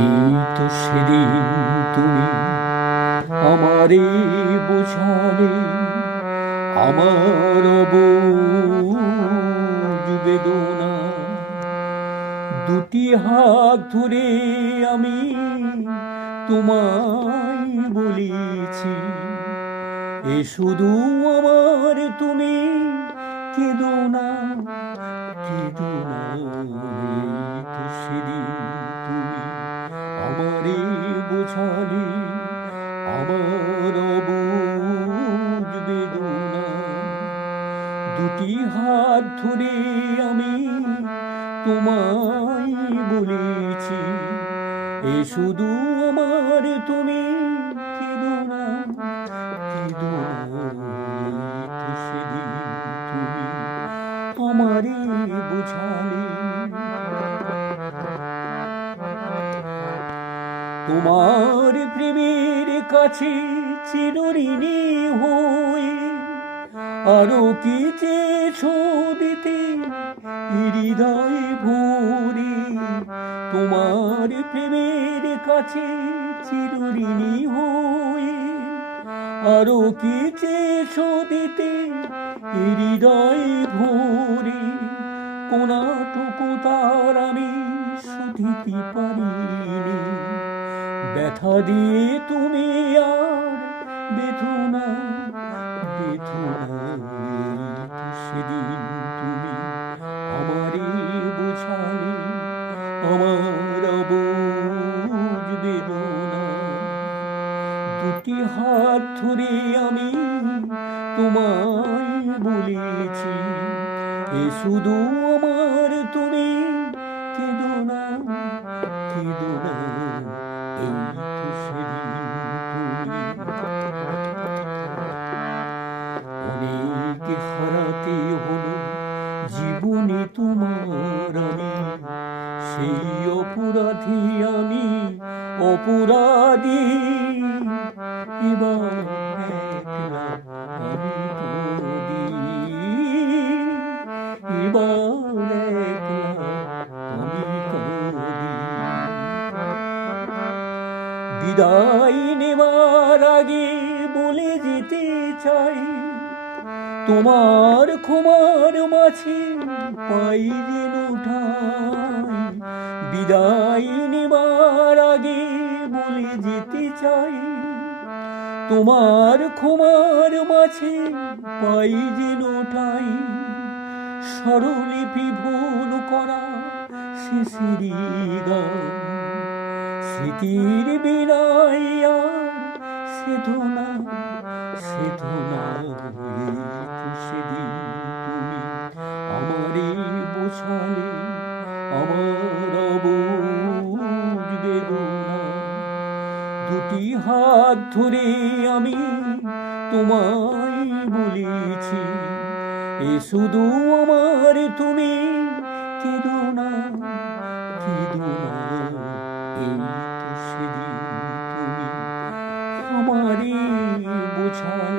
এই তো সেদিন তুমি আমারে বোঝালে আমার বুঝ বেদনা। দুটি হাত ধরে আমি তোমায় বলেছি, এ শুধু আমার তুমি কেঁদো না, কেঁদো না। এই তো সেদিন তুমি আমারে বোঝালে আমার বুঝ বেদনা। দুটি হাত ধরে আমি তোমায় বলেছি, এ শুধু আমার তুমি কেঁদো না, কেঁদো না। এই তো সেদিন তুমি আমারে বোঝালে। তোমার প্রেমের কাছে চিরঋণী হয়ে আরো কি চেয়েছো দিতে হৃদয় ভরে। তোমার প্রেমের কাছে চিরঋণী হয়ে আরো কি চেয়েছো দিতে হৃদয় ভরে। কোনাটুকু তার আমি শুধিতে পারিনি, ব্যথা দিয়ে তুমি আর বেদনা, বেদনা। এই তো সেদিন তুমি আমারে বোঝালে আমার বুঝ বেদনা। দুটি হাত ধরে আমি তোমায় বলেছি, এ শুধু আমার তুমি কেঁদো না, কেঁদো না। এই তো সেদিন তুমি অনেক হারাতে হলো জীবনে তোমার আমি, সেই অপরাধী আমি অপরাধী। এবার একলা আমি কাঁদি, এবার একলা আমি কাঁদি। বিদায় নেবার আগে বলে যেতে চাই, তোমার ক্ষমার মাঝে পাই যেন ঠাঁই। বিদায় নেবার আগে বলে যেতে চাই, তোমার ক্ষমার মাঝে পাই যেন ঠাঁই। স্বরলিপি ভুল করা শেষেরই গান, স্মৃতির বিনাই আর সেধনা, সেধনা। এই তো সেদিন তুমি আমারে বোঝালে আমার বুঝ বেদনা। দুটি হাত ধরে আমি তোমায় বলেছি, এ শুধু আমার তুমি কেঁদো না, কেঁদো না। এই তো সেদিন তুমি আমারে বোঝালে।